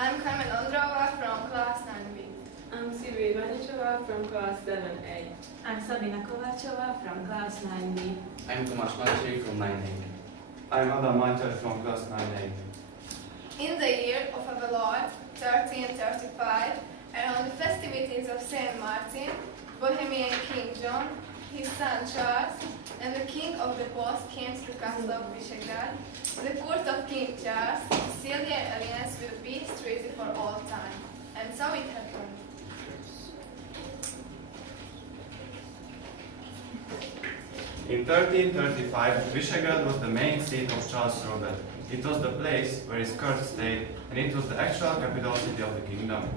I'm Carmen Ondrova from class 9B. I'm Sylvie Vanichova from class 7A. I'm Sabina Kovácsova from class 9B. I'm Tomáš Malčík from 9A. I'm Adam Mantel from class 9A. In the year of our Lord, 1335, and on the festivities of Saint Martin, Bohemian King John, his son Charles, and the king of the Poles came to the castle of Visegrad. The court of King Charles sealed their alliance with a peace treaty for all time. And so it happened. In 1335, Visegrad was the main seat of Charles Robert. It was the place where his court stayed, and it was the actual capital city of the kingdom.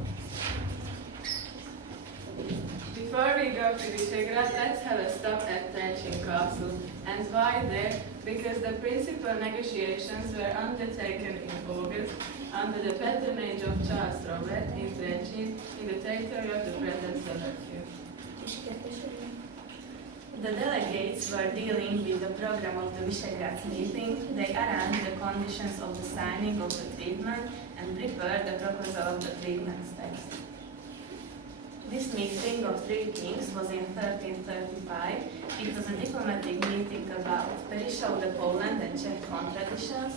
Before we go to Visegrad, let's have a stop at Trencsin Castle. And why there? Because the principal negotiations were undertaken in August under the patronage of Charles Robert in Trencsin, in the territory of the present Slovakia. The delegates were dealing with the program of the Visegrad meeting. They arranged the conditions of the signing of the treatment and prepared the proposal of the treatment text. This meeting of three kings was in 1335. It was a diplomatic meeting about Perishow the Poland and Czech traditions,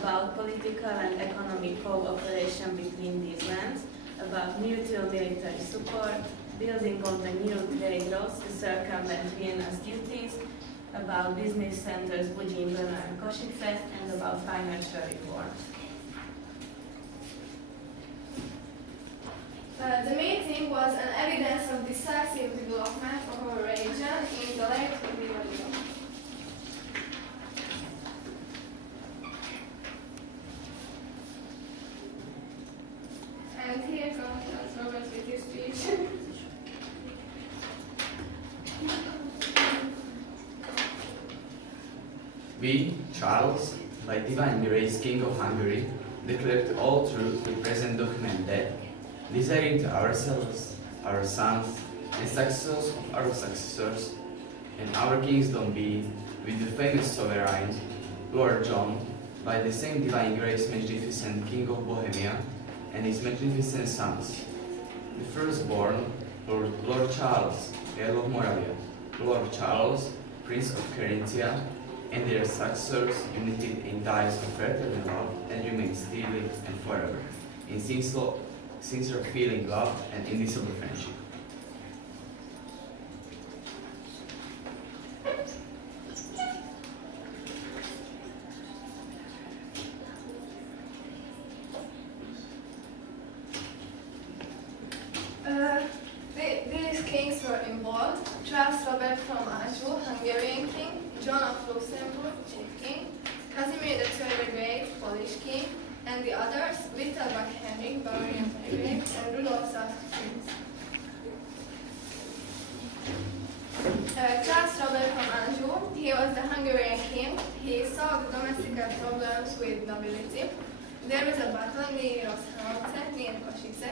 about political and economic cooperation between these lands, about mutual military support, building of the new trade roads to circumvent Vienna's duties, about business centers Budzin, Brno and Košice, and about financial reforms. The meeting was an evidence of decisive development of our region in the late medieval era. And here comes Charles Robert with his speech. We, Charles, by divine grace, King of Hungary, declare to all truth the present document that, desiring to ourselves, our sons, and successors of our successors, and our kingdom be, with the famous sovereign, Lord John, by the same divine grace magnificent King of Bohemia, and his magnificent sons, the firstborn, Lord Charles, Earl of Moravia, Lord Charles, Prince of Carinthia, and their successors united in ties of fraternal love and remain steadily and forever, in sincere feeling love and indissoluble friendship. These kings were involved: Charles Robert from Anjou, Hungarian king; John of Luxembourg, Czech king; Casimir III the Great, Polish king; and the others, Wittelbach Henrik, Bavarian Great, and Rudolf Saxon kings. Charles Robert from Anjou, he was the Hungarian king. He solved domestic problems with nobility. There was a battle in the year of Szanowce, near Košice.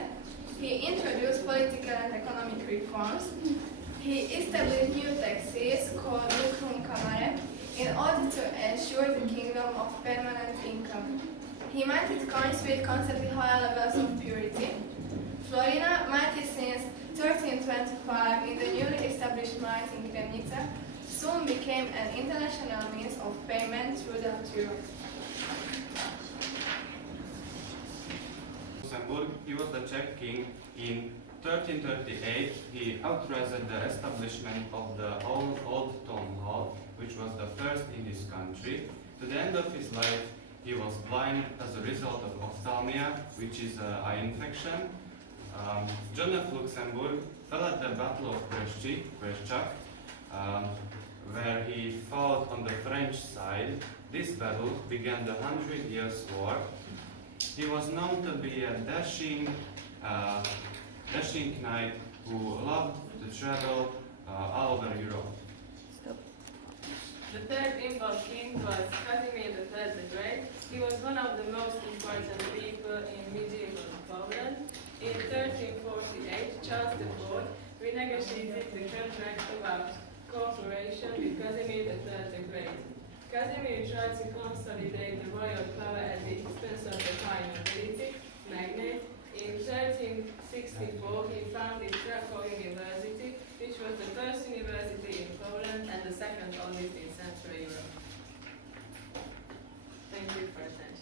He introduced political and economic reforms. He established new taxes called Lucrum Camare in order to ensure the kingdom of permanent income. He minted coins with constantly high levels of purity. Florina, minted since 1325 in the newly established mine in Kremnica, soon became an international means of payment throughout Europe. Luxembourg, he was the Czech king. In 1338, he authorized the establishment of the old town hall, which was the first in this country. To the end of his life, he was blind as a result of ophthalmia, which is an eye infection. John of Luxembourg fell at the Battle of Prešťák, where he fought on the French side. This battle began the 100 Years' War. He was known to be a dashing knight who loved to travel all over Europe. The third involved king was Casimir III the Great. He was one of the most important people in medieval Poland. In 1348, Charles IV renegotiated the contract about cooperation with Casimir III the Great. Casimir tried to consolidate the royal power at the expense of the high nobility, magnates, he founded Krakow University, which was the first university in Poland and the second oldest in Central Europe. Thank you for attention.